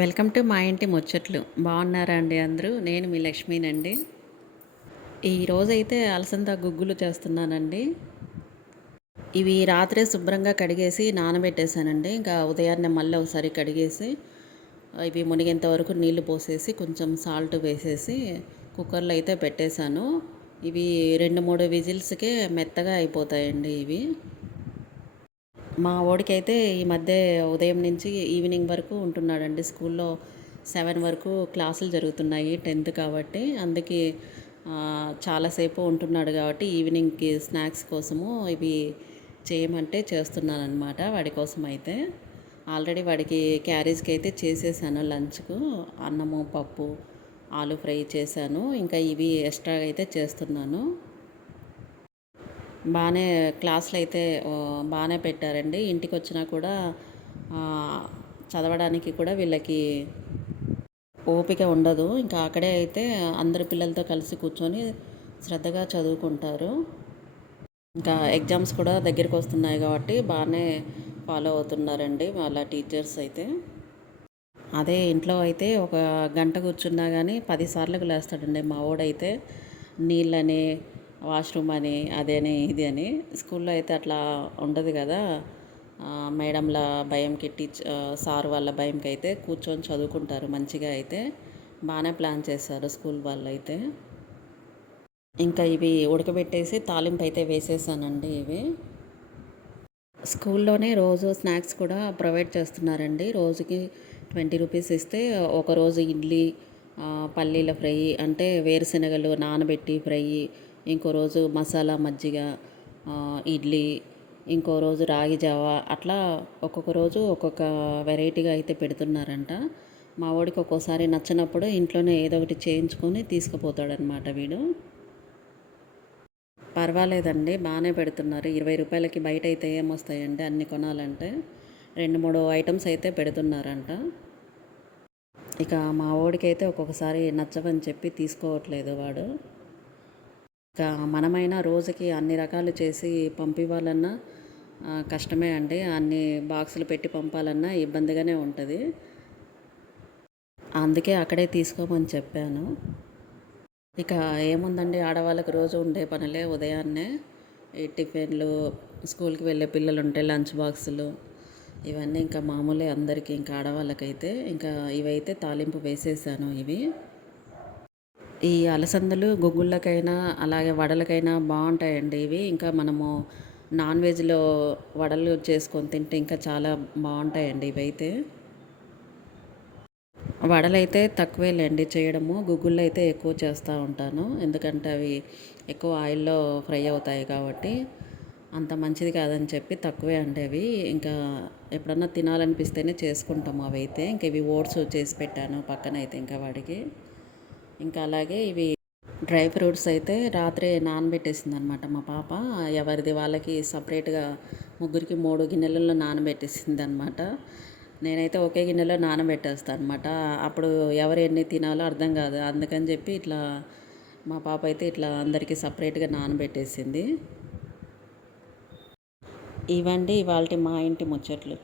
Welcome to మా ఇంటి ముచ్చట్లు. బాగున్నారా అండి అందరూ? నేను మీ లక్ష్మీనండి. ఈరోజైతే అలసంద గుగ్గులు చేస్తున్నానండి. ఇవి రాత్రే శుభ్రంగా కడిగేసి నానబెట్టేశానండి. ఇంకా ఉదయాన్నే మళ్ళీ ఒకసారి కడిగేసి ఇవి మునిగేంత వరకు నీళ్ళు పోసేసి కొంచెం సాల్ట్ వేసేసి కుక్కర్లో అయితే పెట్టేశాను. ఇవి రెండు మూడు విజిల్స్కే మెత్తగా అయిపోతాయండి ఇవి. మా వాడికైతే ఈ మధ్య ఉదయం నుంచి ఈవినింగ్ వరకు ఉంటున్నాడండి. స్కూల్లో సెవెన్ వరకు క్లాసులు జరుగుతున్నాయి టెన్త్ కాబట్టి. అందుకే చాలాసేపు ఉంటున్నాడు కాబట్టి ఈవినింగ్కి స్నాక్స్ కోసము ఇవి చేయమంటే చేస్తున్నాను అనమాట వాడి కోసం అయితే. ఆల్రెడీ వాడికి క్యారేజ్కి అయితే చేసేసాను లంచ్కు. అన్నము పప్పు ఆలు ఫ్రై చేశాను. ఇంకా ఇవి ఎక్స్ట్రా అయితే చేస్తున్నాను. బాగానే క్లాసులు అయితే బాగానే పెట్టారండి. ఇంటికి వచ్చినా కూడా చదవడానికి కూడా వీళ్ళకి ఓపిక ఉండదు. ఇంకా అక్కడే అయితే అందరి పిల్లలతో కలిసి కూర్చొని శ్రద్ధగా చదువుకుంటారు. ఇంకా ఎగ్జామ్స్ కూడా దగ్గరికి వస్తున్నాయి కాబట్టి బాగానే ఫాలో అవుతున్నారండి వాళ్ళ టీచర్స్ అయితే. అదే ఇంట్లో అయితే ఒక గంట కూర్చున్నా కానీ పదిసార్లకు లేస్తాడండి మా ఓడైతే నీళ్ళని వాష్రూమ్ అని అదని ఇది అని. స్కూల్లో అయితే అట్లా ఉండదు కదా. మేడంల భయంకి టీచ్ సార్ వాళ్ళ భయంకి అయితే కూర్చొని చదువుకుంటారు మంచిగా అయితే. బాగానే ప్లాన్ చేస్తారు స్కూల్ వాళ్ళు అయితే ఇంకా ఇవి ఉడకబెట్టేసి తాలింపు అయితే వేసేసానండి ఇవి. స్కూల్లోనే రోజు స్నాక్స్ కూడా ప్రొవైడ్ చేస్తున్నారండి. రోజుకి ట్వంటీ రూపీస్ ఇస్తే ఒకరోజు ఇడ్లీ పల్లీల ఫ్రై అంటే వేరుశనగలు నానబెట్టి ఫ్రై ఇంకో రోజు మసాలా మజ్జిగ ఇడ్లీ ఇంకో రోజు రాగి జావ అట్లా ఒక్కొక్క రోజు ఒక్కొక్క వెరైటీగా అయితే పెడుతున్నారంట. మా వాడికి ఒక్కోసారి నచ్చినప్పుడు ఇంట్లోనే ఏదో ఒకటి చేయించుకొని తీసుకుపోతాడనమాట వీడు. పర్వాలేదండి బాగానే పెడుతున్నారు. ఇరవై రూపాయలకి బయట అయితే ఏమొస్తాయండి అన్ని కొనాలంటే? రెండు మూడు ఐటమ్స్ అయితే పెడుతున్నారంట. ఇక మా వాడికి అయితే ఒక్కొక్కసారి నచ్చవని చెప్పి తీసుకోవట్లేదు వాడు. ఇంకా మనమైనా రోజుకి అన్ని రకాలు చేసి పంపివ్వాలన్నా కష్టమే అండి. అన్ని బాక్సులు పెట్టి పంపాలన్నా ఇబ్బందిగానే ఉంటుంది. అందుకే అక్కడే తీసుకోమని చెప్పాను. ఇక ఏముందండి? ఆడవాళ్ళకి రోజు ఉండే పనులే ఉదయాన్నే ఈ టిఫిన్లు స్కూల్కి వెళ్ళే పిల్లలు ఉంటే లంచ్ బాక్సులు ఇవన్నీ ఇంకా మామూలే అందరికీ ఇంకా ఆడవాళ్ళకైతే. ఇంకా ఇవైతే తాలింపు వేసేసాను ఇవి. ఈ అలసందలు గుగ్గుళ్ళకైనా అలాగే వడలకైనా బాగుంటాయండి ఇవి. ఇంకా మనము నాన్ వెజ్లో వడలు చేసుకొని తింటే ఇంకా చాలా బాగుంటాయండి ఇవైతే. వడలైతే తక్కువేలేండి చేయడము. గుగ్గుళ్ళు అయితే ఎక్కువ చేస్తూ ఉంటాను. ఎందుకంటే అవి ఎక్కువ ఆయిల్లో ఫ్రై అవుతాయి కాబట్టి అంత మంచిది కాదని చెప్పి తక్కువే అండి అవి. ఇంకా ఎప్పుడన్నా తినాలనిపిస్తేనే చేసుకుంటాము అవి అయితే ఇంక ఇవి ఓట్స్ చేసి పెట్టాను పక్కన అయితే ఇంకా వాడికి. ఇంకా అలాగే ఇవి డ్రై ఫ్రూట్స్ అయితే రాత్రి నానబెట్టేసింది అనమాట మా పాప. ఎవరిది వాళ్ళకి సపరేట్గా ముగ్గురికి మూడు గిన్నెలలో నానబెట్టేసింది అనమాట నేనైతే ఒకే గిన్నెలో నానబెట్టేస్తాను అనమాట అప్పుడు ఎవరు ఎన్ని తినాలో అర్థం కాదు. అందుకని చెప్పి ఇట్లా మా పాప అయితే ఇట్లా అందరికీ సపరేట్గా నానబెట్టేసింది. ఇవండి ఇవాళ మా ఇంటి ముచ్చట్లు.